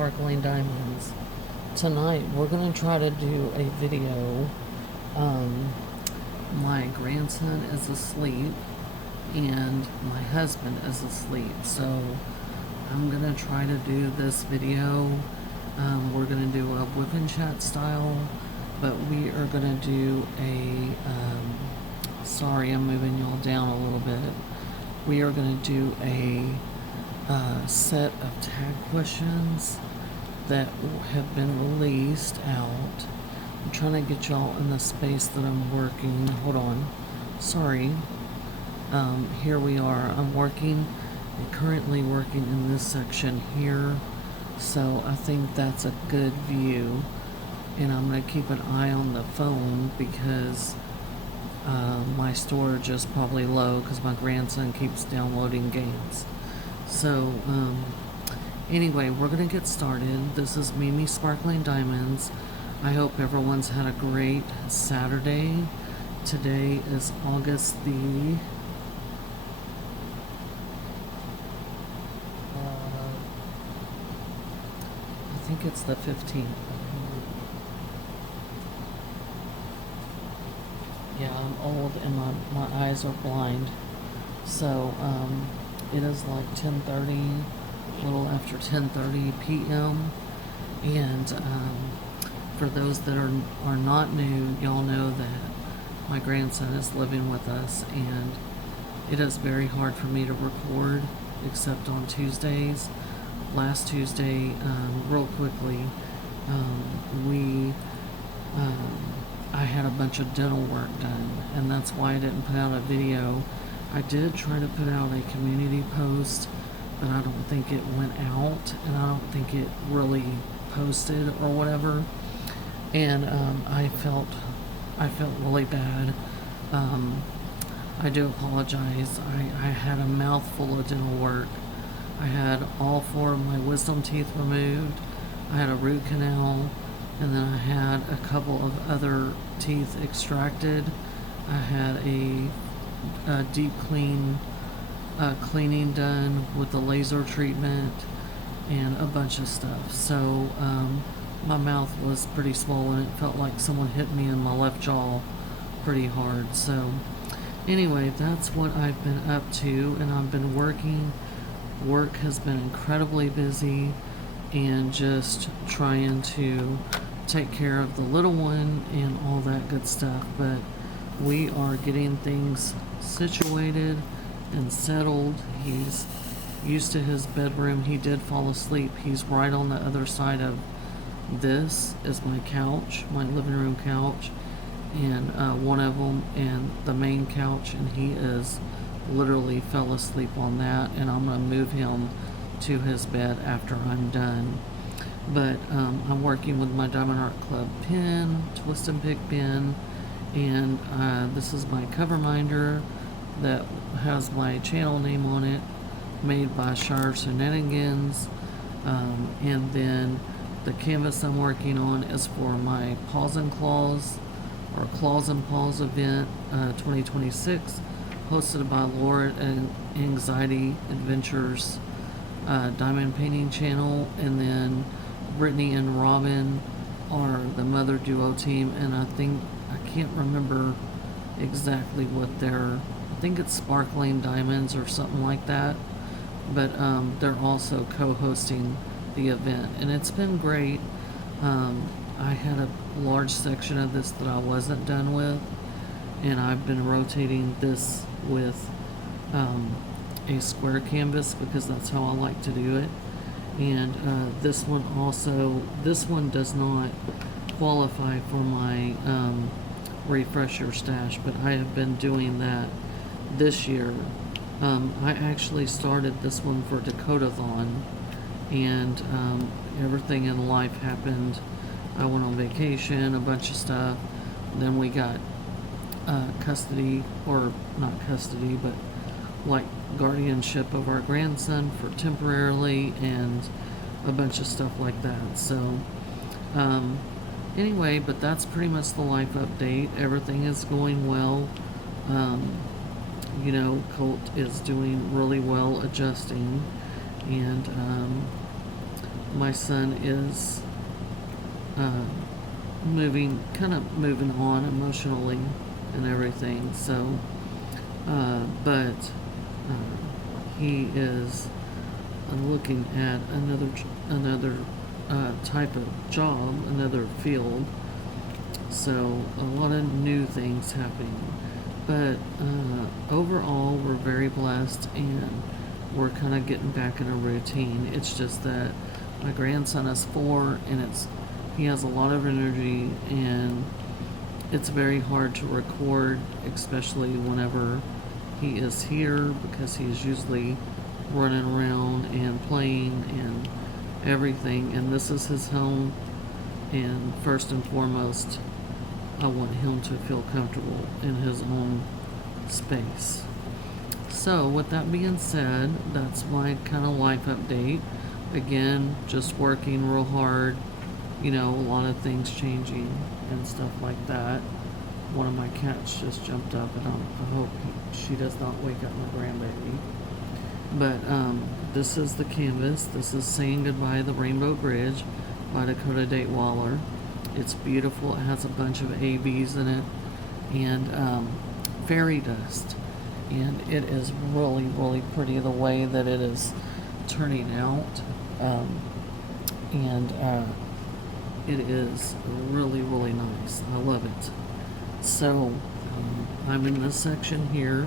Sparkling Diamonds. Tonight we're going to try to do a video. My grandson is asleep and my husband is asleep, so I'm going to try to do this video. We're going to do a WIP Chat style, but we are going to do a sorry, I'm moving y'all down a little bit. We are going to do a set of tag questions that have been released out. I'm trying to get y'all in the space that I'm working. Hold on. Sorry. Here we are. I'm currently working in this section here. So I think that's a good view. And I'm going to keep an eye on the phone because my storage is probably low because my grandson keeps downloading games. So, anyway, we're going to get started. This is Mimi Sparkling Diamonds. I hope everyone's had a great Saturday. Today is August the... I think it's the 15th. Yeah, I'm old and my eyes are blind. So, it is like 10:30, a little after 10:30 p.m. And for those that are not new, y'all know that my grandson is living with us, and it is very hard for me to record except on Tuesdays. Last Tuesday, real quickly, I had a bunch of dental work done, and that's why I didn't put out a video. I did try to put out a community post, but I don't think it went out, and I don't think it really posted or whatever. And I felt really bad. I do apologize. I had a mouthful of dental work. I had all 4 of my wisdom teeth removed. I had a root canal, and then I had a couple of other teeth extracted. I had a deep cleaning done with the laser treatment and a bunch of stuff. So my mouth was pretty swollen. It felt like someone hit me in my left jaw pretty hard. So anyway, that's what I've been up to, and I've been working. Work has been incredibly busy, and just trying to take care of the little one and all that good stuff. But we are getting things situated and settled. He's used to his bedroom. He did fall asleep. He's right on the other side of this is my couch, my living room couch, and one of them, and the main couch, and he is literally fell asleep on that, and I'm going to move him to his bed after I'm done. But I'm working with my Diamond Art Club pen, twist and pick pen, and this is my cover minder that has my channel name on it, made by Shire Shenanigans. And then the canvas I'm working on is for my Paws and Claws, or Claws and Paws event 2026, hosted by Laura and Anxiety Adventures diamond painting channel. And then Brittany and Robin are the mother duo team, and I can't remember exactly what I think it's Sparkling Diamonds or something like that, but they're also co-hosting the event, and it's been great. I had a large section of this that I wasn't done with, and I've been rotating this with a square canvas because that's how I like to do it. And this one does not qualify for my refresher stash, but I have been doing that this year. I actually started this one for Dakotathon, and everything in life happened. I went on vacation, a bunch of stuff. Then we got custody, or not custody, but like guardianship of our grandson for temporarily, and a bunch of stuff like that. So anyway, but that's pretty much the life update. Everything is going well. You know, Colt is doing really well adjusting, and my son is kind of moving on emotionally and everything. So, but he is looking at another type of job, another field. So a lot of new things happening. But overall, we're very blessed, and we're kind of getting back in a routine. It's just that my grandson is 4, and he has a lot of energy, and it's very hard to record, especially whenever he is here, because he is usually running around and playing and everything, and this is his home, and first and foremost, I want him to feel comfortable in his own space. So with that being said, that's my kind of life update. Again, just working real hard, a lot of things changing and stuff like that. One of my cats just jumped up, and I hope she does not wake up my grandbaby. But this is the canvas. This is Saying Goodbye to the Rainbow Bridge by Dakota Date Waller. It's beautiful. It has a bunch of ABs in it, and fairy dust. And it is really, really pretty the way that it is turning out. And it is really, really nice. I love it. So I'm in this section here,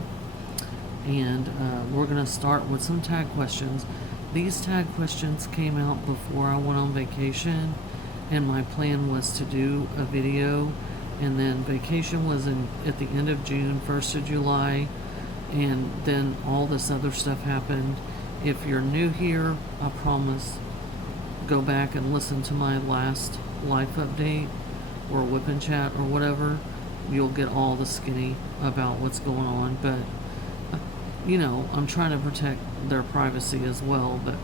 and we're going to start with some tag questions. These tag questions came out before I went on vacation, and my plan was to do a video, and then vacation was at the end of June, 1st of July, and then all this other stuff happened. If you're new here, I promise, go back and listen to my last life update or WIP Chat or whatever. You'll get all the skinny about what's going on, but I'm trying to protect their privacy as well, but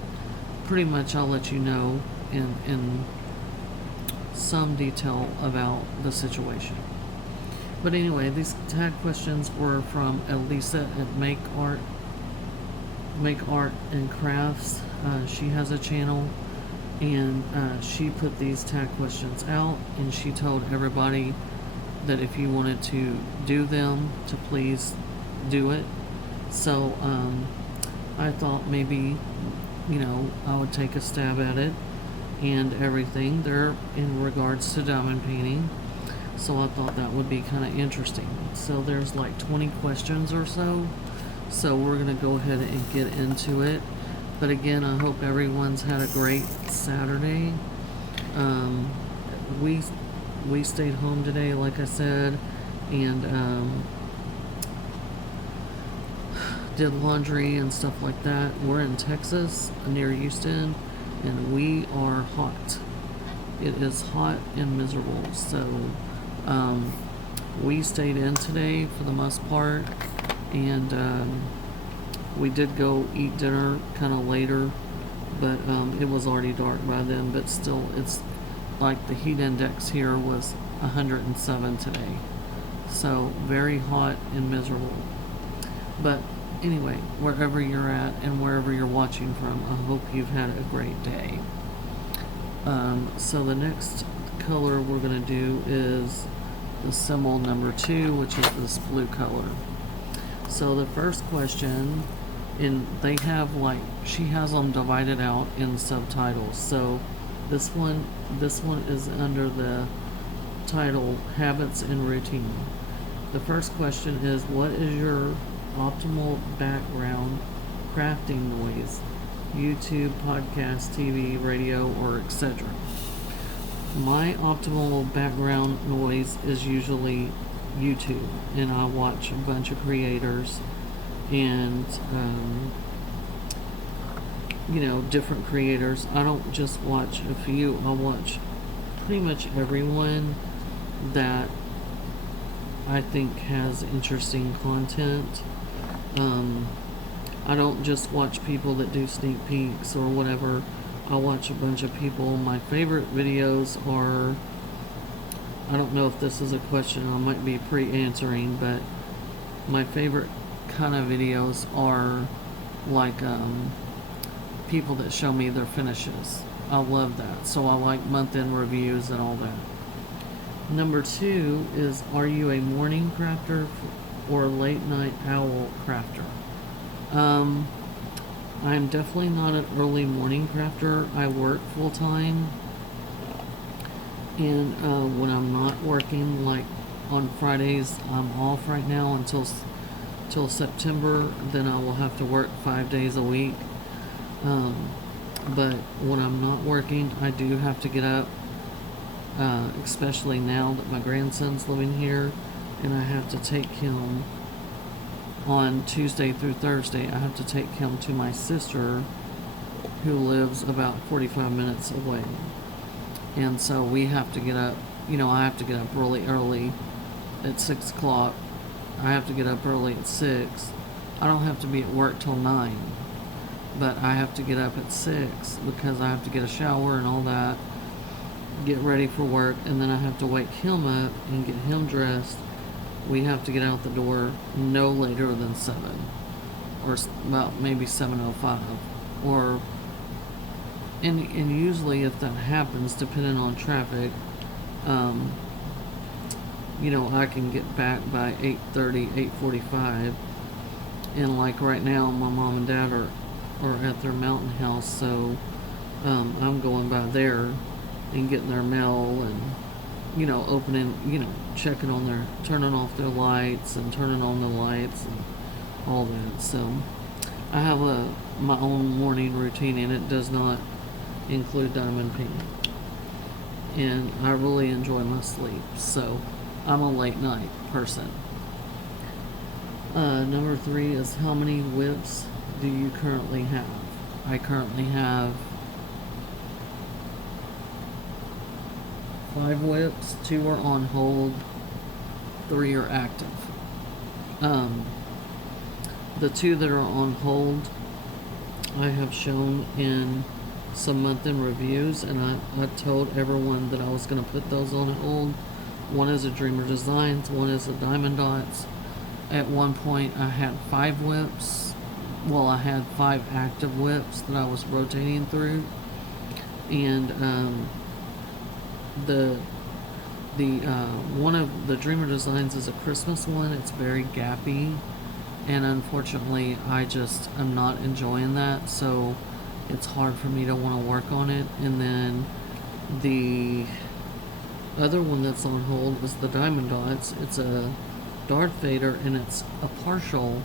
pretty much I'll let you know in some detail about the situation. But anyway, these tag questions were from Elisa at Meneck Arts Crafts. She has a channel, and she put these tag questions out, and she told everybody that if you wanted to do them, to please do it. So I thought maybe I would take a stab at it and everything. They're in regards to diamond painting, so I thought that would be kind of interesting. So there's like 20 questions or so, so we're gonna go ahead and get into it. But again, I hope everyone's had a great Saturday. We stayed home today, like I said, and did laundry and stuff like that. We're in Texas, near Houston, and we are hot. It is hot and miserable. So we stayed in today for the most part, and we did go eat dinner kind of later, but it was already dark by then. But still, it's like the heat index here was 107 today, so very hot and miserable. But anyway, wherever you're at and wherever you're watching from, I hope you've had a great day. So the next color we're going to do is the symbol number 2, which is this blue color. So the first question, and they have she has them divided out in subtitles. So this one is under the title Habits and Routine. The first question is, what is your optimal background crafting noise? YouTube, podcast, TV, radio, or etc. My optimal background noise is usually YouTube, and I watch a bunch of creators and different creators. I don't just watch a few. I watch pretty much everyone that I think has interesting content. I don't just watch people that do sneak peeks or whatever. I watch a bunch of people. My favorite videos are, I don't know if this is a question I might be pre-answering, but my favorite kind of videos are like people that show me their finishes. I love that. So I like month-end reviews and all that. Number 2 is, are you a morning crafter or late night owl crafter? I'm definitely not an early morning crafter. I work full time, and when I'm not working, like on Fridays, I'm off right now till September. Then I will have to work 5 days a week. But when I'm not working, I do have to get up, especially now that my grandson's living here, and I have to take him on Tuesday through Thursday. I have to take him to my sister, who lives about 45 minutes away. And so we have to get up, I have to get up really early at 6 o'clock. I have to get up early at 6. I don't have to be at work till 9, but I have to get up at 6 because I have to get a shower and all that, get ready for work, and then I have to wake him up and get him dressed. We have to get out the door no later than 7, or about maybe 7:05, and usually if that happens, depending on traffic, I can get back by 8:30, 8:45, and like right now, my mom and dad are at their mountain house, so I'm going by there and getting their mail and opening, checking on turning off their lights and turning on the lights and all that. So I have my own morning routine, and it does not include diamond painting. And I really enjoy my sleep, so I'm a late night person. Number 3 is, how many WIPs do you currently have? I currently have 5 WIPs. 2 are on hold, 3 are active. The 2 that are on hold, I have shown in some month-end reviews, and I told everyone that I was going to put those on hold. One is a Dreamer Designs, one is a Diamond Dots. At one point, I had 5 WIPs. Well, I had 5 active WIPs that I was rotating through, and the one of the Dreamer Designs is a Christmas one. It's very gappy, and unfortunately I'm not enjoying that, so it's hard for me to want to work on it. And then the other one that's on hold is the Diamond Dots. It's a Darth Vader, and it's a partial,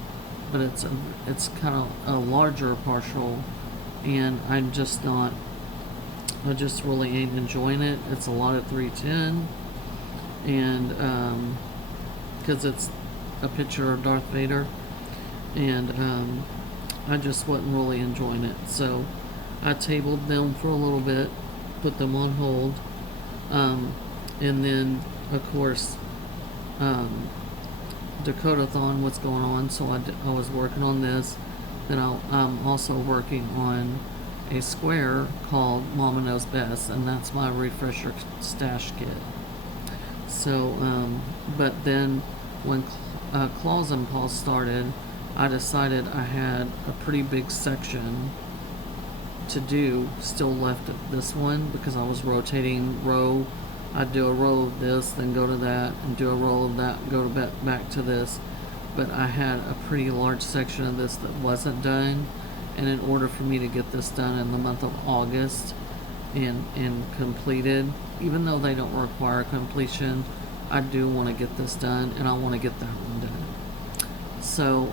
but it's kind of a larger partial, and I just really ain't enjoying it. It's a lot of 310, and because it's a picture of Darth Vader, and I just wasn't really enjoying it. So I tabled them for a little bit, put them on hold, and then of course Dakota-thon was going on, so I was working on this. Then I'm also working on a square called Mama Knows Best, and that's my refresher stash kit. So, but then when Claws and Paws started, I decided I had a pretty big section to do still left of this one, because I was rotating row. I'd do a row of this, then go to that, and do a row of that, and go to back to this. But I had a pretty large section of this that wasn't done, and in order for me to get this done in the month of August and completed, even though they don't require completion, I do want to get this done, and I want to get that one done. So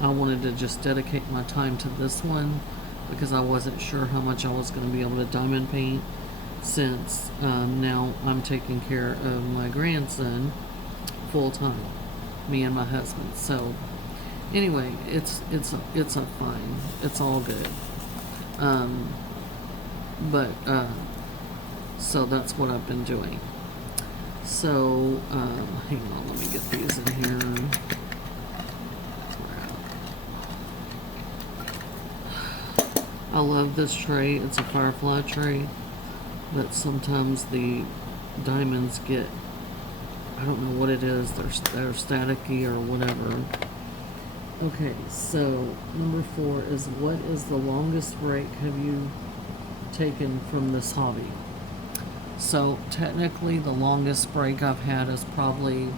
I wanted to just dedicate my time to this one, because I wasn't sure how much I was going to be able to diamond paint, since now I'm taking care of my grandson full time, me and my husband. So anyway, it's a fine. It's all good. But so that's what I've been doing. So hang on, let me get these in here. I love this tray. It's a Firefly tray, but sometimes the diamonds get, I don't know what it is, they're staticky or whatever. Okay, so number 4 is, what is the longest break have you taken from this hobby. So technically the longest break I've had is probably,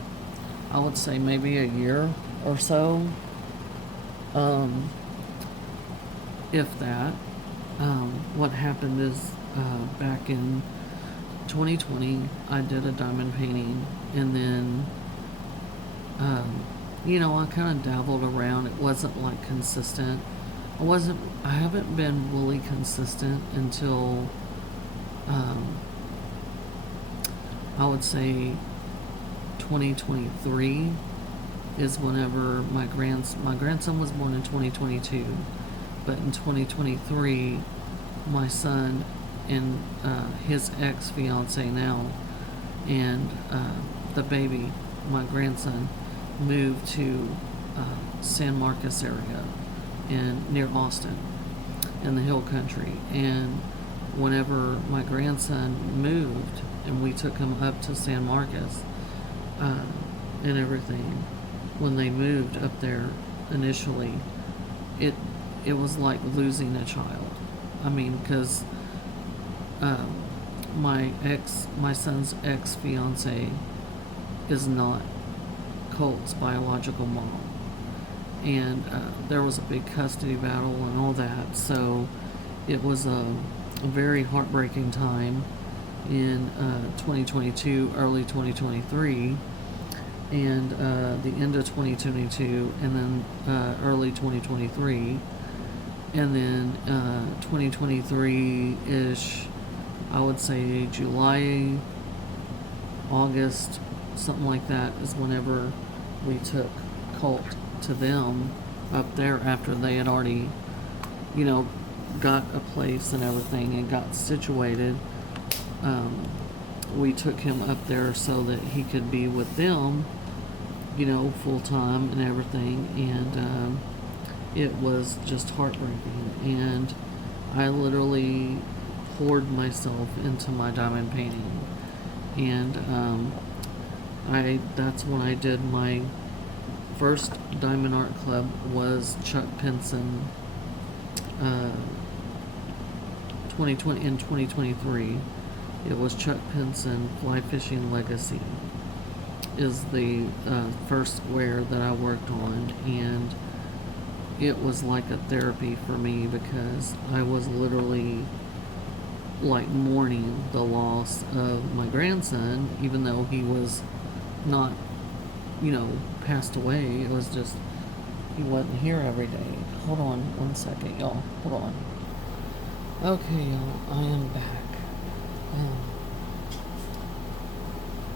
I would say, maybe a year or so, if that. What happened is, back in 2020 I did a diamond painting, and then I kind of dabbled around. It wasn't like consistent. I haven't been really consistent until, I would say 2023 is whenever my grandson was born in 2022, but in 2023 my son and his ex-fiance now, and the baby, my grandson, moved to San Marcos area near Austin in the hill country. And whenever my grandson moved and we took him up to San Marcos and everything, when they moved up there initially, it was like losing a child. I mean, because my son's ex-fiance is not Colt's biological mom, and there was a big custody battle and all that. So it was a very heartbreaking time in 2022, early 2023, and the end of 2022, and then early 2023, and then 2023-ish, I would say July, August, something like that, is whenever we took Colt to them up there after they had already, got a place and everything and got situated. We took him up there so that he could be with them, full time and everything. And it was just heartbreaking. And I literally poured myself into my diamond painting. And that's when I did my first Diamond Art Club, was Chuck Pinson, 2023. It was Chuck Pinson Fly Fishing Legacy is the first square that I worked on, and it was like a therapy for me, because I was literally like mourning the loss of my grandson, even though he was not, passed away. It was just, he wasn't here every day. Hold on one second, y'all. Hold on. Okay, y'all, I am back.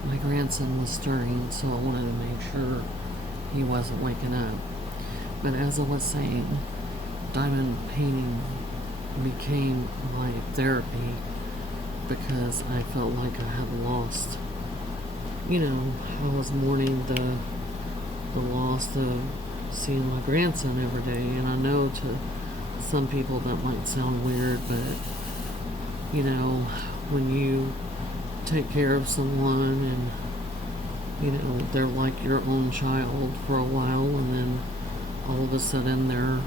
My grandson was stirring, so I wanted to make sure he wasn't waking up. But as I was saying, diamond painting became my therapy, because I felt like I had lost, I was mourning the loss of seeing my grandson every day. And I know to some people that might sound weird, but when you take care of someone and they're like your own child for a while, and then all of a sudden they're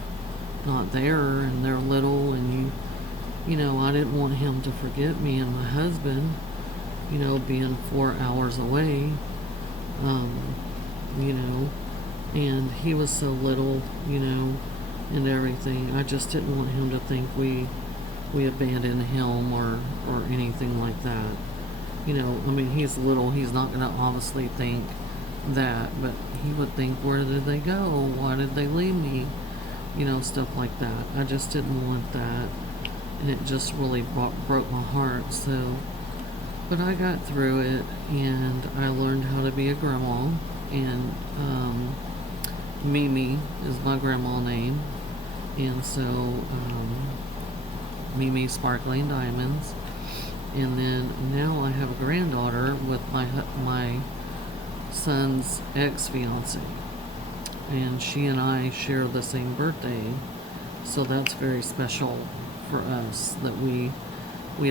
not there and they're little, and I didn't want him to forget me and my husband, being 4 hours away, and he was so little, and everything. I just didn't want him to think we abandoned him or anything like that. He's little, he's not going to obviously think that, but he would think, where did they go? Why did they leave me? Stuff like that. I just didn't want that, and it just really broke my heart. So, but I got through it, and I learned how to be a grandma, and Mimi is my grandma name, and so Mimi Sparkling Diamonds. And then now I have a granddaughter with my son's ex-fiance, and she and I share the same birthday, so that's very special for us, that we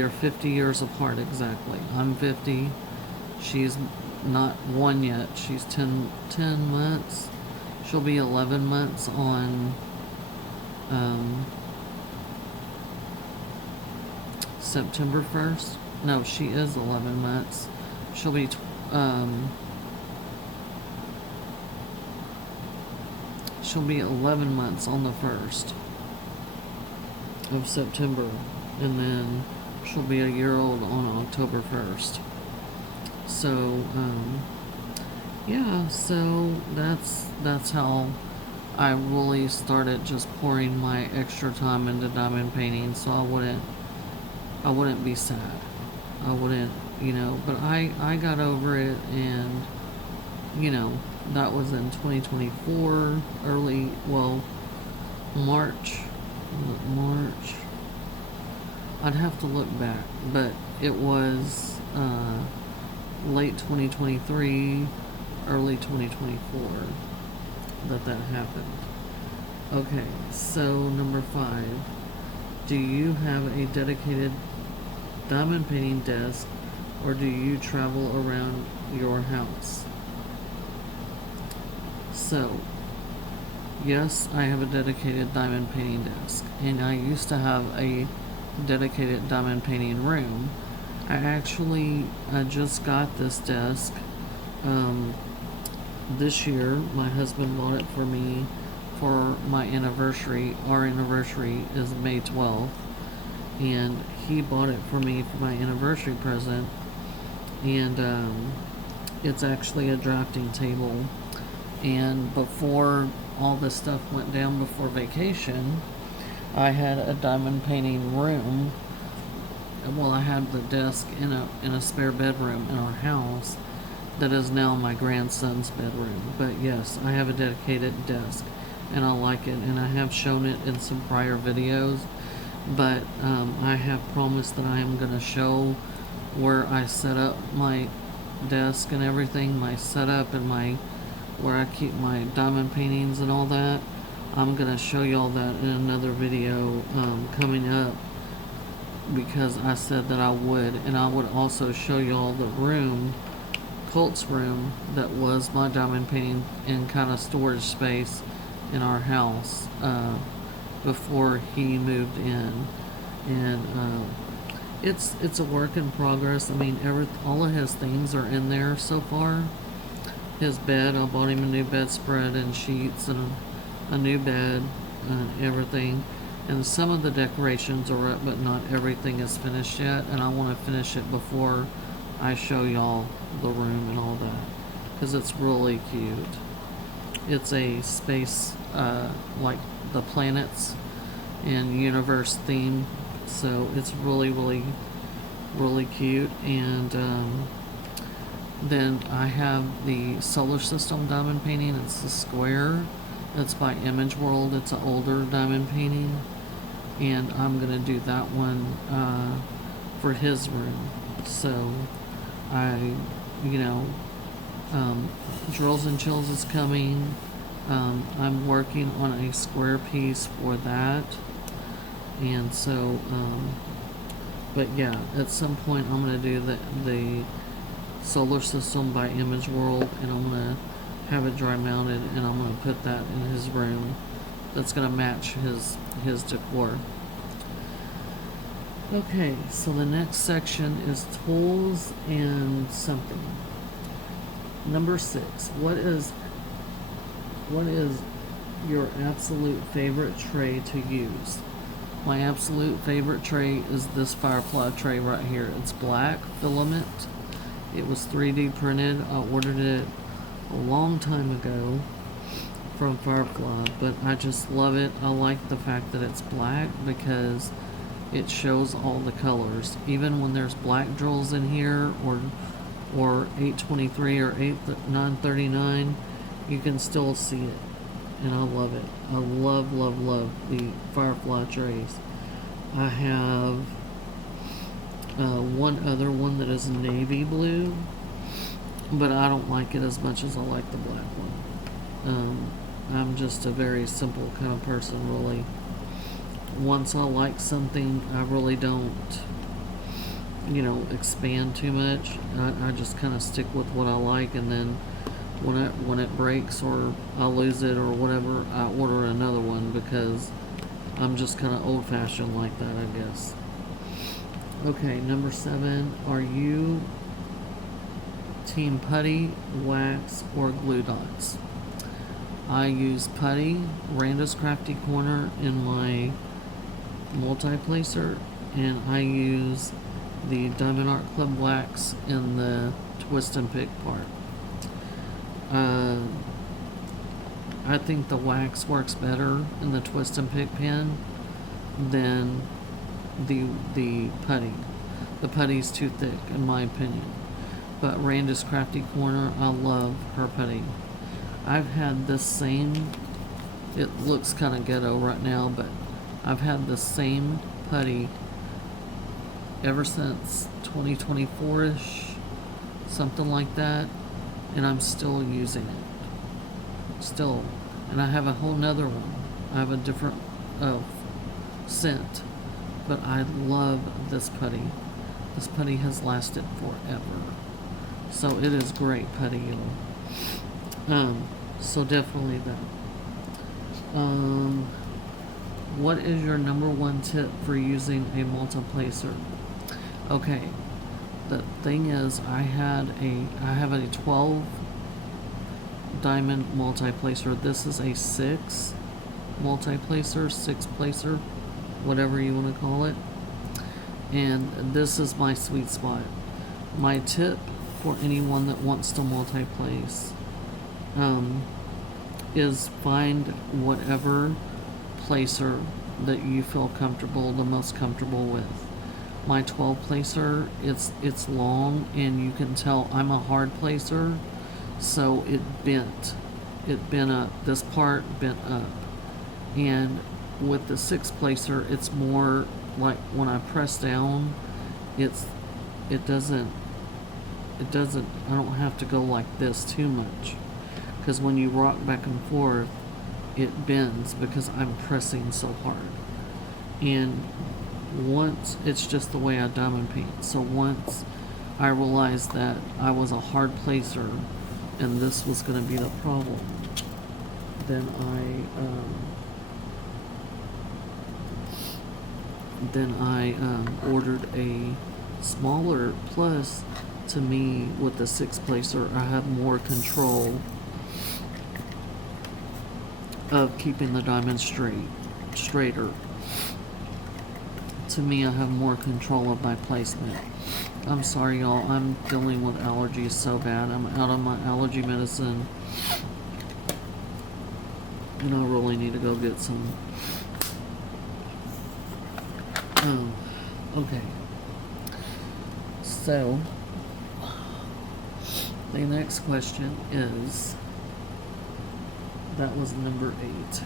are 50 years apart exactly. I'm 50, she's not 1 yet, she's 10 months, she'll be 11 months on September 1st. No, she is 11 months. She'll be, she'll be 11 months on the 1st of September, and then she'll be a year old on October 1st. So, yeah, so that's how I really started just pouring my extra time into diamond painting, so I wouldn't be sad. I wouldn't, but I got over it, and, that was in 2024, March. I'd have to look back, but it was, late 2023, early 2024 that happened. Okay, so number 5. Do you have a dedicated diamond painting desk, or do you travel around your house? So, yes, I have a dedicated diamond painting desk, and I used to have a dedicated diamond painting room. I just got this desk this year. My husband bought it for me for my anniversary. Our anniversary is May 12th, and he bought it for me for my anniversary present. And it's actually a drafting table. And before all this stuff went down, before vacation, I had a diamond painting room. Well, I had the desk in a spare bedroom in our house that is now my grandson's bedroom. But yes, I have a dedicated desk, and I like it, and I have shown it in some prior videos. But I have promised that I am going to show where I set up my desk and everything, my setup, and where I keep my diamond paintings and all that. I'm going to show you all that in another video coming up, because I said that I would. And I would also show you all the room, Colt's room, that was my diamond painting and kind of storage space in our house before he moved in. And it's a work in progress. I mean, all of his things are in there so far. His bed, I bought him a new bedspread and sheets and a new bed and everything. And some of the decorations are up, but not everything is finished yet. And I want to finish it before I show y'all the room and all that, because it's really cute. It's a space like the planets and universe theme, so it's really, really, really cute. And then I have the solar system diamond painting. It's the square. It's by Image World. It's an older diamond painting, and I'm gonna do that one for his room. So Drills and Chills is coming. I'm working on a square piece for that, and so but yeah, at some point I'm gonna do the solar system by Image World, and I'm gonna have it dry mounted, and I'm gonna put that in his room. That's gonna match his decor. Okay, so the next section is tools and something. Number 6. What is your absolute favorite tray to use? My absolute favorite tray is this Firefly tray right here. It's black filament. It was 3D printed. I ordered it a long time ago from Firefly, but I just love it. I like the fact that it's black because it shows all the colors. Even when there's black drills in here, or 823 or 939, you can still see it, and I love it. I love, love, love the Firefly trays. I have one other one that is navy blue, but I don't like it as much as I like the black one. I'm just a very simple kind of person, really. Once I like something, I really don't, expand too much. I just kind of stick with what I like, and then when it breaks or I lose it or whatever, I order another one, because I'm just kind of old-fashioned like that, I guess. Okay, number 7. Are you team putty, wax, or glue dots? I use putty, Randa's Crafty Corner in my multi-placer, and I use the Diamond Art Club wax in the twist and pick part. I think the wax works better in the twist and pick pen than the putty. The putty's too thick in my opinion. But Randa's Crafty Corner, I love her putty. I've had this same, it looks kind of ghetto right now, but I've had the same putty ever since 2024-ish, something like that, and I'm still using it. Still. And I have a whole nother one. I have a different scent, but I love this putty. This putty has lasted forever. So it is great putty, y'all. So definitely that. What is your number 1 tip for using a multi-placer? Okay, the thing is, I have a 12 diamond multi-placer. This is a 6 multi-placer, 6 placer, whatever you want to call it. And this is my sweet spot. My tip for anyone that wants to multi-place is find whatever placer that you feel comfortable, the most comfortable with. My 12 placer, it's long, and you can tell I'm a hard placer, so it bent up. This part bent up. And with the 6 placer, it's more like when I press down, it doesn't, I don't have to go like this too much, because when you rock back and forth, it bends because I'm pressing so hard. And once, it's just the way I diamond paint. So once I realized that I was a hard placer and this was going to be the problem, then I ordered a smaller. Plus, to me, with the 6 placer, I have more control of keeping the diamond straighter. To me, I have more control of my placement. I'm sorry, y'all. I'm dealing with allergies so bad. I'm out on my allergy medicine, and I really need to go get some. Okay. So, the next question is, that was number 8.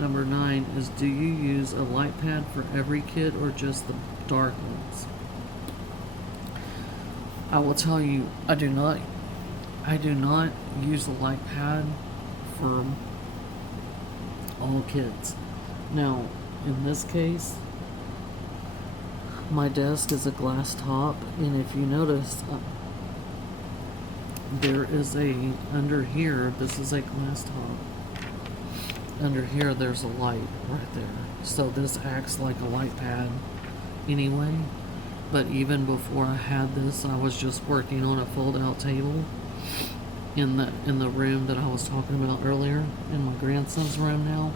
Number 9 is, do you use a light pad for every kit or just the dark ones? I will tell you, I do not use a light pad for all kits. Now, in this case, my desk is a glass top, and if you notice, there is under here, this is a glass top. Under here, there's a light right there. So this acts like a light pad anyway. But even before I had this, I was just working on a fold-out table in the room that I was talking about earlier, in my grandson's room now.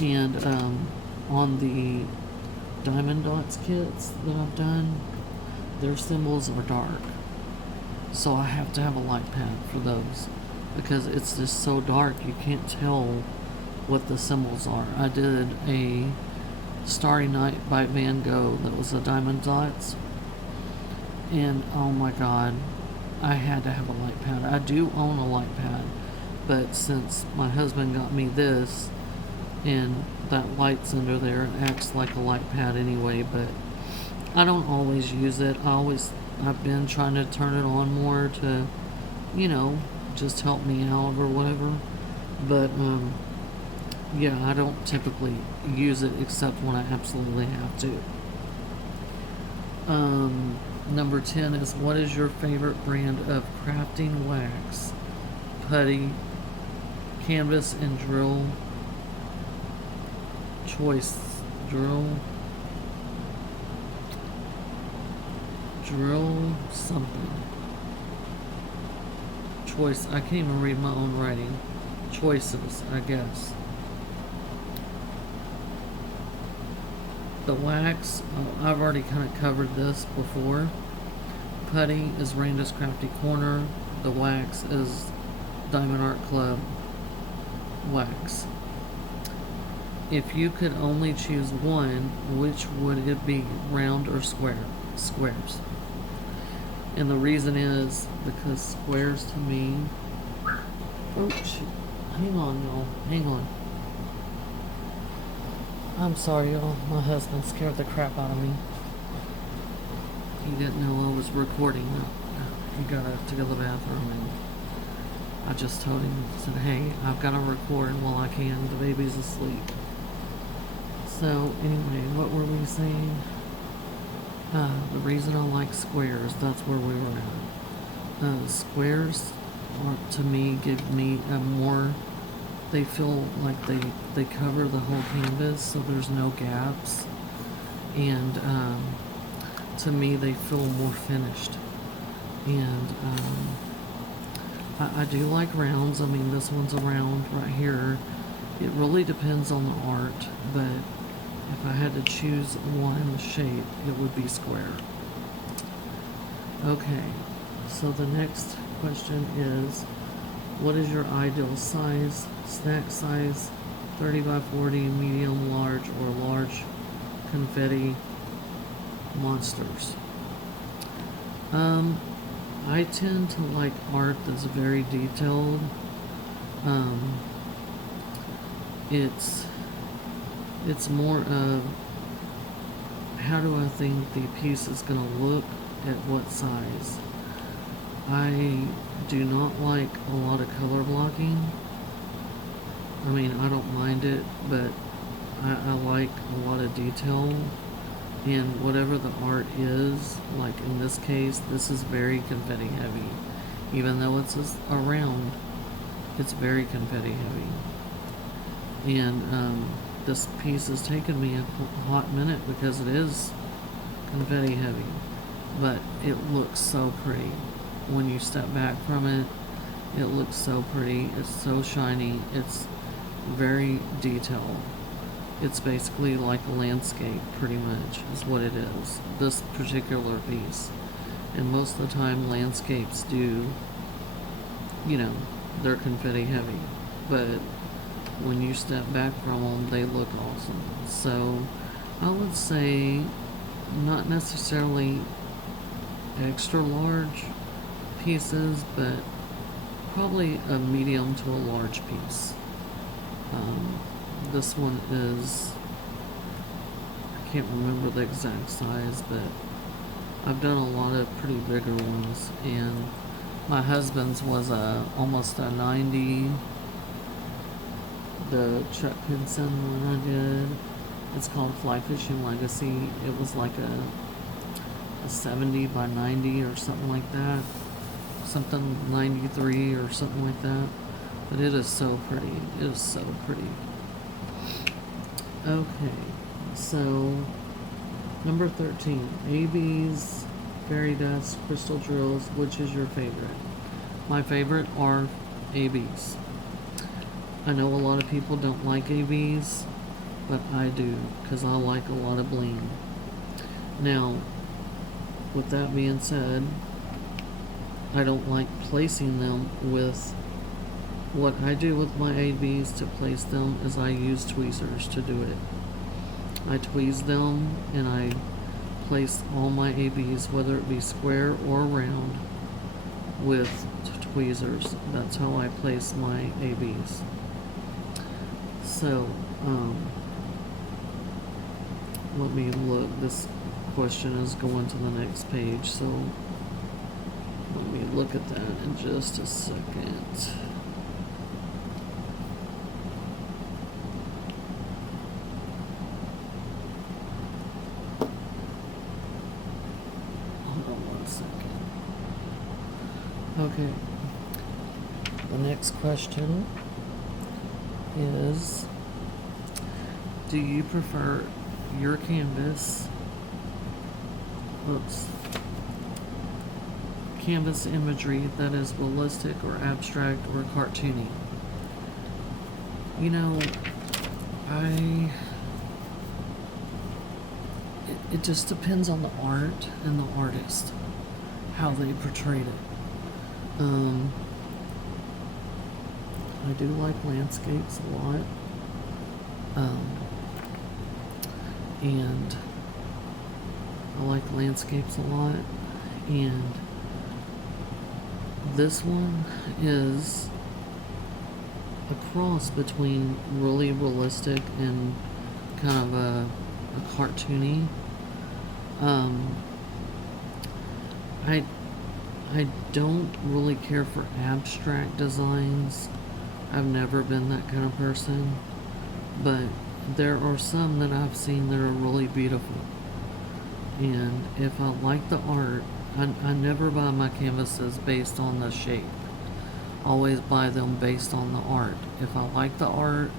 And on the Diamond Dots kits that I've done, their symbols are dark. So I have to have a light pad for those, because it's just so dark you can't tell what the symbols are. I did a Starry Night by Van Gogh that was a Diamond Dots, and oh my god, I had to have a light pad. I do own a light pad, but since my husband got me this, and that light's under there, it acts like a light pad anyway, but I don't always use it. I've been trying to turn it on more to, just help me out or whatever, but yeah, I don't typically use it except when I absolutely have to. Number 10 is, what is your favorite brand of crafting wax, putty, canvas, and drill choice? Drill drill something. Choice. I can't even read my own writing. Choices, I guess. The wax, I've already kind of covered this before. Putty is Randa's Crafty Corner. The wax is Diamond Art Club wax. If you could only choose one, which would it be, round or square? Squares. And the reason is because squares to me, oh shoot, hang on y'all, hang on. I'm sorry y'all, my husband scared the crap out of me. He didn't know I was recording. He got up to go to the bathroom and I just told him, said, hey, I've got to record while I can, the baby's asleep. So anyway, what were we saying? The reason I like squares, that's where we were at. Squares are, to me, give me a more, they feel like they cover the whole canvas, so there's no gaps. And to me, they feel more finished. And I do like rounds. I mean, this one's a round right here. It really depends on the art, but if I had to choose one shape, it would be square. Okay, so the next question is, what is your ideal size? Snack size, 30 by 40, medium, large, or large confetti monsters. I tend to like art that's very detailed. It's more of how do I think the piece is going to look at what size. I do not like a lot of color blocking. I mean, I don't mind it, but I like a lot of detail. And whatever the art is, like in this case, this is very confetti heavy. Even though it's a round, it's very confetti heavy. And this piece has taken me a hot minute because it is confetti heavy. But it looks so pretty. When you step back from it, it looks so pretty. It's so shiny. It's very detailed. It's basically like a landscape, pretty much, is what it is, this particular piece. And most of the time, landscapes do, you know, they're confetti heavy. But when you step back from them, they look awesome. So I would say not necessarily extra large pieces, but probably a medium to a large piece. This one is, I can't remember the exact size, but I've done a lot of pretty bigger ones, and my husband's was almost a 90. The Chuck Pinson one I did, it's called Fly Fishing Legacy. It was like a 70 by 90 or something like that, something 93 or something like that. But it is so pretty. It is so pretty. Okay, so number 13, ABs, fairy dust, crystal drills. Which is your favorite? My favorite are ABs. I know a lot of people don't like ABs, but I do, because I like a lot of bling. Now, with that being said, I don't like placing them with, what I do with my ABs to place them is I use tweezers to do it. I tweeze them and I place all my ABs, whether it be square or round, with tweezers. That's how I place my ABs. So, let me look. This question is going to the next page, so let me look at that in just a second. Okay, the next question is, do you prefer your canvas, oops, canvas imagery that is realistic or abstract or cartoony. You know, it just depends on the art and the artist, how they portrayed it. I do like landscapes a lot. And I like landscapes a lot. And this one is a cross between really realistic and kind of a cartoony. I don't really care for abstract designs. I've never been that kind of person, but there are some that I've seen that are really beautiful. And if I like the art, I never buy my canvases based on the shape. Always buy them based on the art. If I like the art,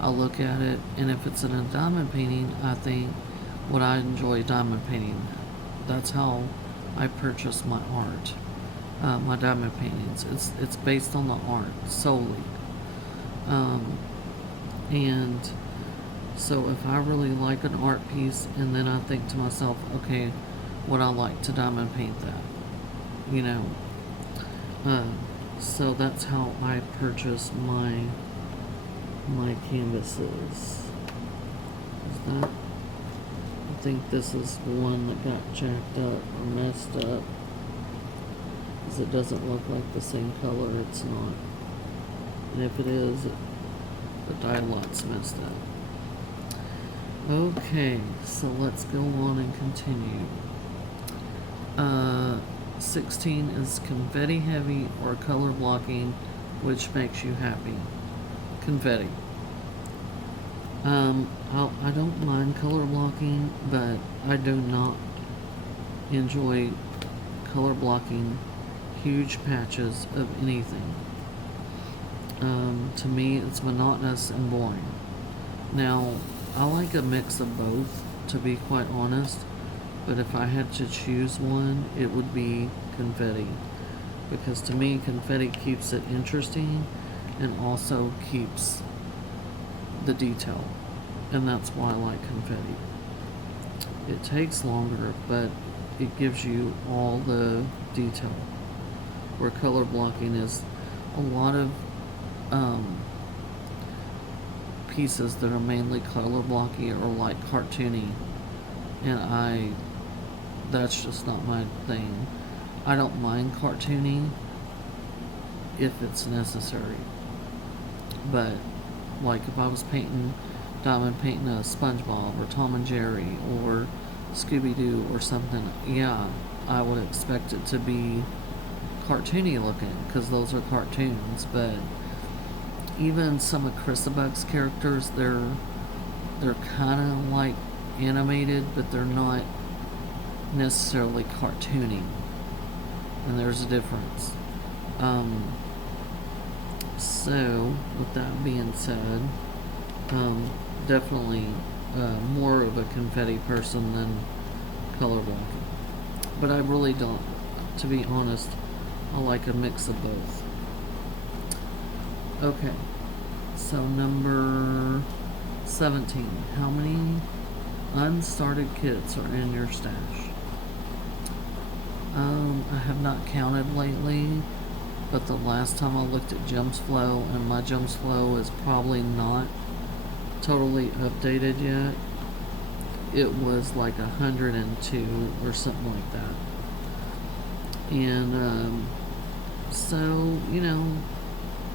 I look at it, and if it's in a diamond painting, I think, would I enjoy diamond painting? That's how I purchase my art, my diamond paintings. It's based on the art solely. And so if I really like an art piece, and then I think to myself, okay, would I like to diamond paint that? You know, so that's how I purchase my canvases. Is that? I think this is one that got jacked up or messed up, because it doesn't look like the same color. It's not. And if it is, the die lot's messed up. Okay, so let's go on and continue. 16 is confetti heavy or color blocking, which makes you happy. Confetti. I don't mind color blocking, but I do not enjoy color blocking huge patches of anything. To me, it's monotonous and boring. Now, I like a mix of both, to be quite honest, but if I had to choose one, it would be confetti, because to me, confetti keeps it interesting and also keeps the detail, and that's why I like confetti. It takes longer, but it gives you all the detail, where color blocking is a lot of pieces that are mainly color blocky or like cartoony, and that's just not my thing. I don't mind cartooning if it's necessary, but like if I was diamond painting a SpongeBob or Tom and Jerry or Scooby-Doo or something, yeah, I would expect it to be cartoony looking, because those are cartoons. But even some of Chris Buck's characters, they're kind of like animated, but they're not necessarily cartoony, and there's a difference. So with that being said, definitely more of a confetti person than color blocking, but I really don't, to be honest. I like a mix of both. Okay, so number 17. How many unstarted kits are in your stash? I have not counted lately, but the last time I looked at Gems Flow, and my Gems Flow is probably not totally updated yet, it was like 102 or something like that. And so, you know,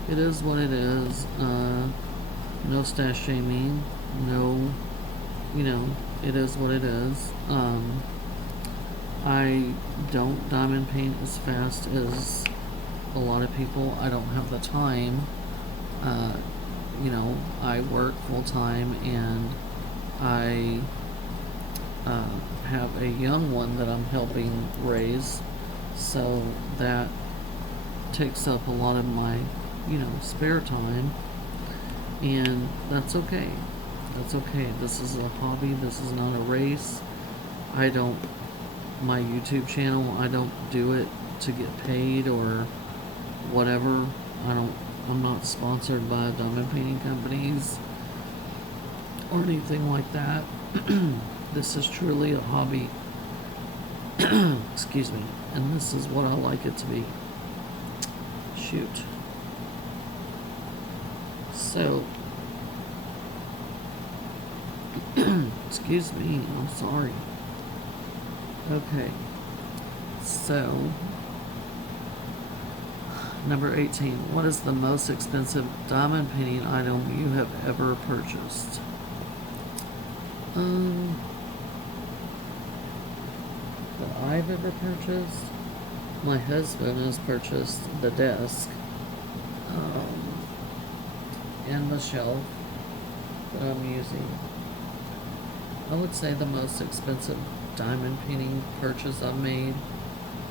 it is what it is. No stash shaming, no, you know, it is what it is. I don't diamond paint as fast as a lot of people. I don't have the time. You know, I work full time, and I have a young one that I'm helping raise, so that takes up a lot of my, you know, spare time, and that's okay. That's okay. This is a hobby. This is not a race. My YouTube channel, I don't do it to get paid or whatever. I'm not sponsored by diamond painting companies or anything like that. This is truly a hobby. Excuse me. And this is what I like it to be. Shoot. So, excuse me, I'm sorry. Okay. So, number 18. What is the most expensive diamond painting item you have ever purchased? That I've ever purchased? My husband has purchased the desk, and the shelf that I'm using. I would say the most expensive diamond painting purchase I've made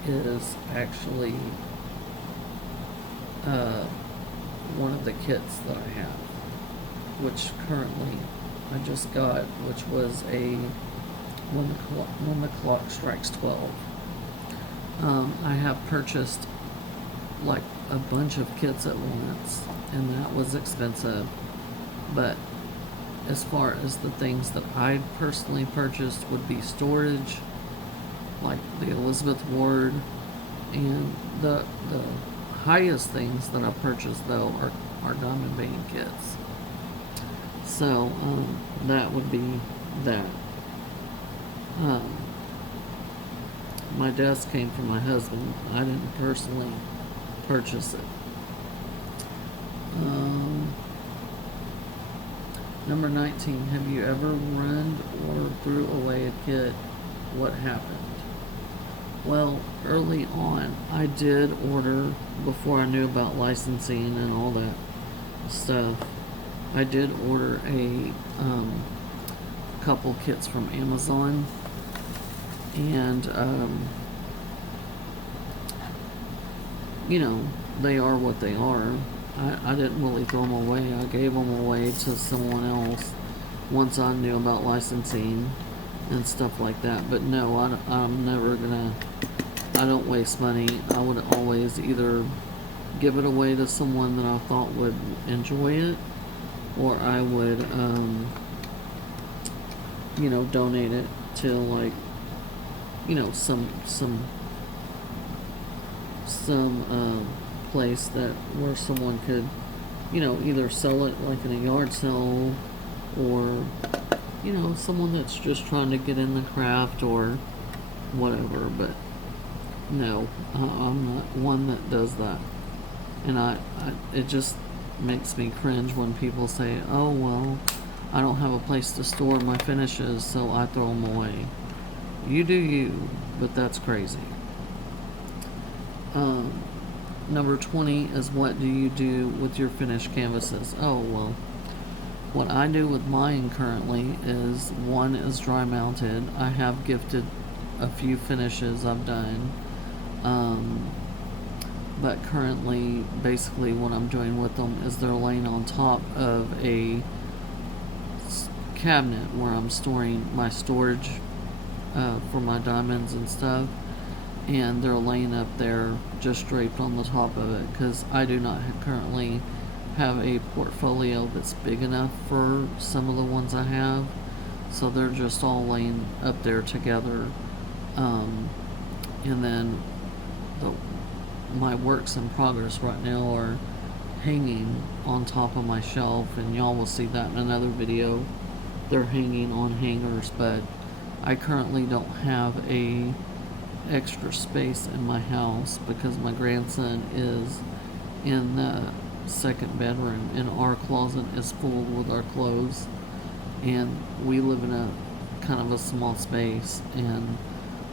is actually one of the kits that I have, which currently I just got, which was a when the clock strikes 12. I have purchased like a bunch of kits at once, and that was expensive. But as far as the things that I personally purchased would be storage, like the Elizabeth Ward, and the highest things that I purchased though are diamond painting kits. So that would be that. My desk came from my husband. I didn't personally purchase it. Number 19. Have you ever ruined or threw away a kit? What happened? Well, early on, I did order, before I knew about licensing and all that stuff, I did order a couple kits from Amazon, and you know, they are what they are. I didn't really throw them away. I gave them away to someone else once I knew about licensing and stuff like that. But no, I'm never gonna, I don't waste money. I would always either give it away to someone that I thought would enjoy it, or I would, you know, donate it to, like, you know, some place that where someone could, you know, either sell it like in a yard sale, or, you know, someone that's just trying to get in the craft or whatever. But no, I'm not one that does that. And it just makes me cringe when people say, oh, well, I don't have a place to store my finishes, so I throw them away. You do you, but that's crazy. Number 20 is, what do you do with your finished canvases? Oh, well, what I do with mine currently is, one is dry mounted. I have gifted a few finishes I've done. But currently, basically what I'm doing with them is they're laying on top of a cabinet where I'm storing my storage for my diamonds and stuff, and they're laying up there just draped on the top of it, because I do not currently have a portfolio that's big enough for some of the ones I have, so they're just all laying up there together. And then my works in progress right now are hanging on top of my shelf, and y'all will see that in another video. They're hanging on hangers, but I currently don't have a extra space in my house because my grandson is in the second bedroom, and our closet is full with our clothes, and we live in a kind of a small space, and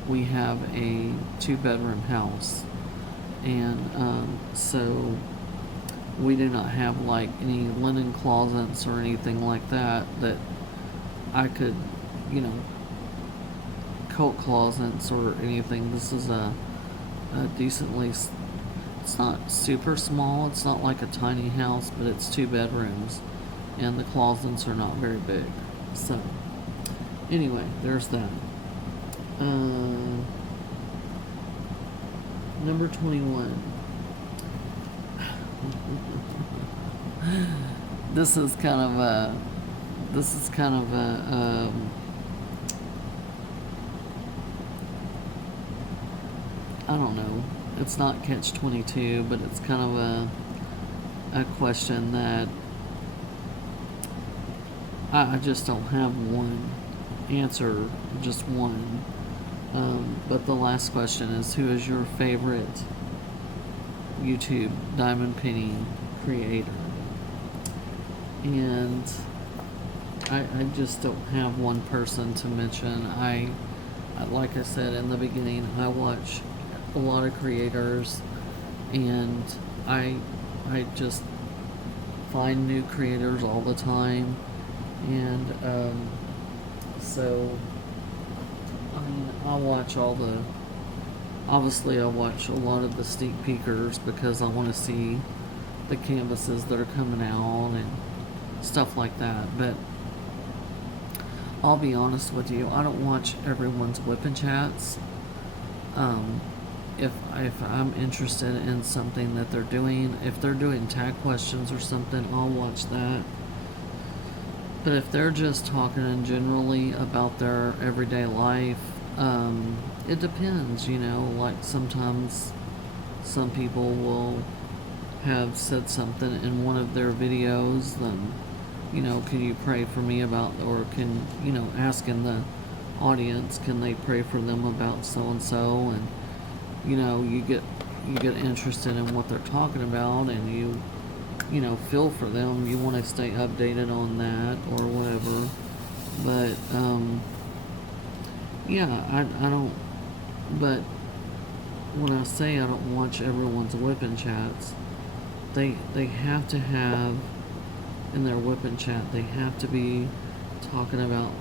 we have a 2-bedroom house, and so we do not have like any linen closets or anything like that I could, you know, coat closets or anything. This is a decently, it's not super small, it's not like a tiny house, but it's 2 bedrooms, and the closets are not very big. So anyway, there's that. Number 21. This is kind of a, I don't know. It's not catch-22, but it's kind of a question that I just don't have one answer, just one. But the last question is, who is your favorite YouTube diamond painting creator? And I just don't have one person to mention. Like I said in the beginning, I watch a lot of creators, and I just find new creators all the time, and so I mean, I watch obviously I watch a lot of the sneak peekers because I want to see the canvases that are coming out and stuff like that. But I'll be honest with you, I don't watch everyone's WIP chats. If I'm interested in something that they're doing, if they're doing tag questions or something, I'll watch that. But if they're just talking generally about their everyday life, it depends, like sometimes some people will have said something in one of their videos, then, can you pray for me about, or can, asking the audience, can they pray for them about so-and-so, and, you get interested in what they're talking about, and you feel for them, you want to stay updated on that, or whatever, but, yeah, I don't, but when I say I don't watch everyone's WIP chats, they have to have, in their WIP chat, they have to be talking about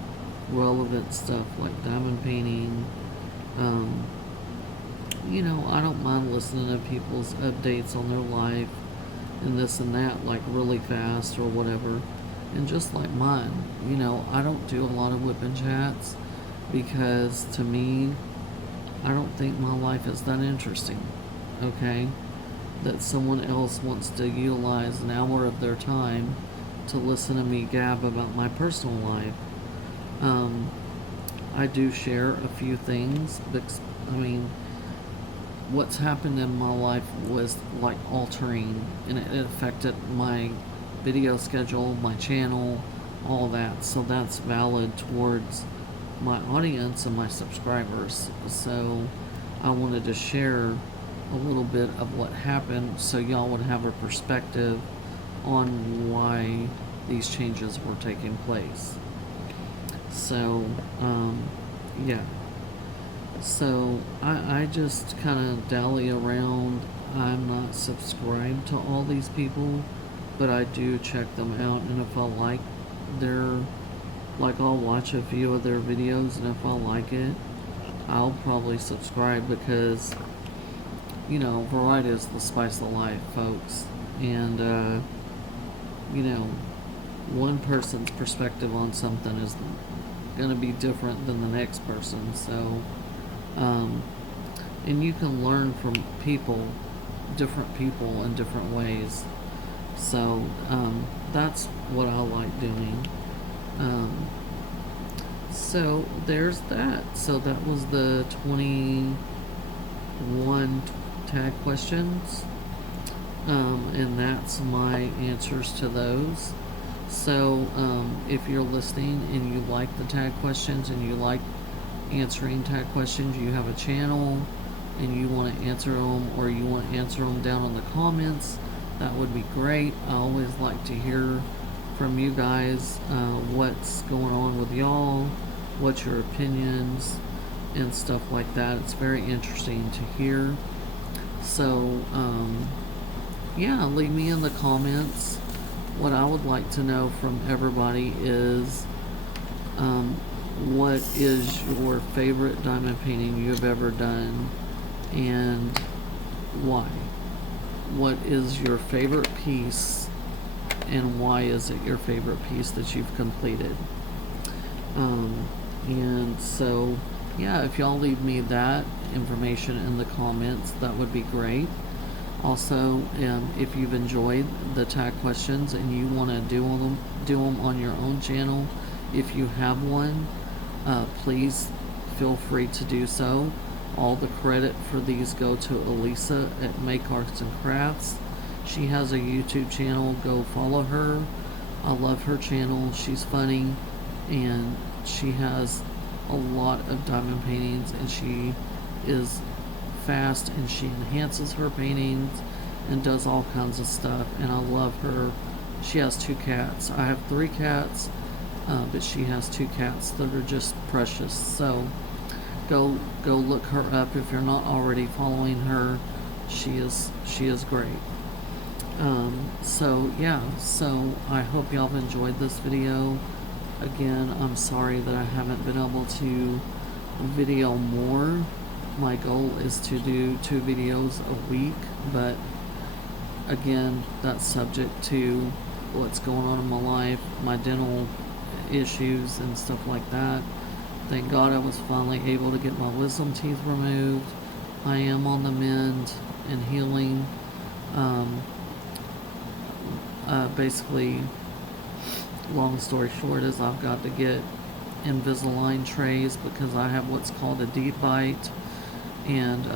relevant stuff like diamond painting. I don't mind listening to people's updates on their life and this and that, like really fast or whatever. And just like mine, I don't do a lot of WIP chats because to me, I don't think my life is that interesting. Okay? That someone else wants to utilize an hour of their time to listen to me gab about my personal life. I do share a few things, because, what's happened in my life was like altering, and it affected my video schedule, my channel, all that. So that's valid towards my audience and my subscribers. So I wanted to share a little bit of what happened so y'all would have a perspective on why these changes were taking place. So, yeah. So I just kind of dally around. I'm not subscribed to all these people, but I do check them out, and if I like I'll watch a few of their videos, and if I like it, I'll probably subscribe, because variety is the spice of life, folks. And one person's perspective on something is going to be different than the next person. So and you can learn from different people in different ways. So that's what I like doing. So there's that. So that was the 21 tag questions, and that's my answers to those. So if you're listening and you like the tag questions and you like answering tag questions, you have a channel and you want to answer them, or you want to answer them down in the comments, that would be great. I always like to hear from you guys, what's going on with y'all, what's your opinions and stuff like that. It's very interesting to hear. So yeah, leave me in the comments. What I would like to know from everybody is, what is your favorite diamond painting you've ever done, and why? What is your favorite piece, and why is it your favorite piece that you've completed? And so yeah, if y'all leave me that information in the comments, that would be great. Also, if you've enjoyed the tag questions and you want to do them on your own channel, if you have one, please feel free to do so. All the credit for these go to Elisa at Meneck Arts Crafts. She has a YouTube channel. Go follow her. I love her channel. She's funny, and she has a lot of diamond paintings, and she is fast, and she enhances her paintings and does all kinds of stuff, and I love her. She has 2 cats. I have 3 cats, but she has 2 cats that are just precious. So go look her up if you're not already following her. She is great. So yeah, so I hope y'all have enjoyed this video. Again, I'm sorry that I haven't been able to video more. My goal is to do 2 videos a week, but again, that's subject to what's going on in my life, my dental issues and stuff like that. Thank God I was finally able to get my wisdom teeth removed. I am on the mend and healing. Basically, long story short is I've got to get Invisalign trays because I have what's called a deep bite, and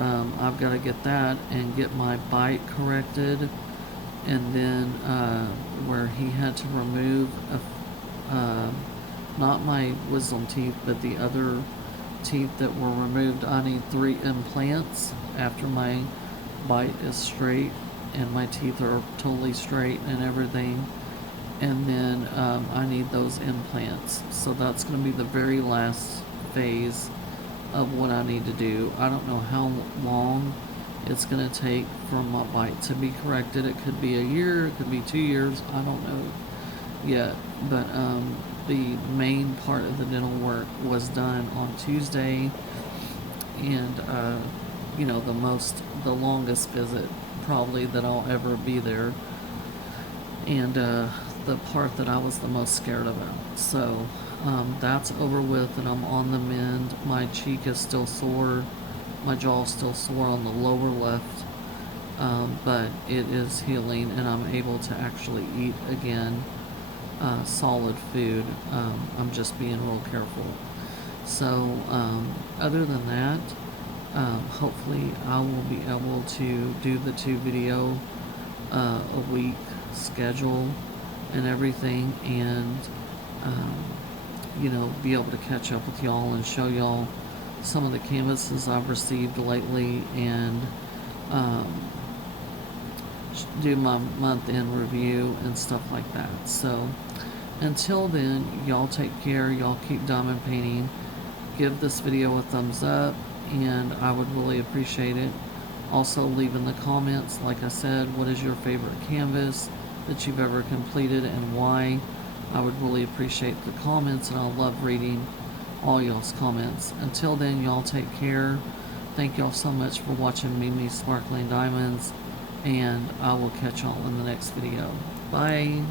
I've got to get that and get my bite corrected. And then where he had to remove not my wisdom teeth, but the other teeth that were removed, I need 3 implants after my bite is straight and my teeth are totally straight and everything. And then I need those implants. So that's going to be the very last phase of what I need to do. I don't know how long it's going to take for my bite to be corrected. It could be a year, it could be 2 years, I don't know yet. But the main part of the dental work was done on Tuesday, and you know, the longest visit probably that I'll ever be there, and the part that I was the most scared about. So that's over with, and I'm on the mend. My cheek is still sore, my jaw is still sore on the lower left, but it is healing, and I'm able to actually eat again solid food. I'm just being real careful. So other than that, hopefully I will be able to do the 2 video a week schedule and everything, and you know, be able to catch up with y'all and show y'all some of the canvases I've received lately, and do my month-end review and stuff like that. So until then, y'all take care, y'all keep diamond painting. Give this video a thumbs up, and I would really appreciate it. Also, leave in the comments, like I said, what is your favorite canvas that you've ever completed and why. I would really appreciate the comments, and I love reading all y'all's comments. Until then, y'all take care. Thank y'all so much for watching Mimi Sparkling Diamonds, and I will catch y'all in the next video. Bye.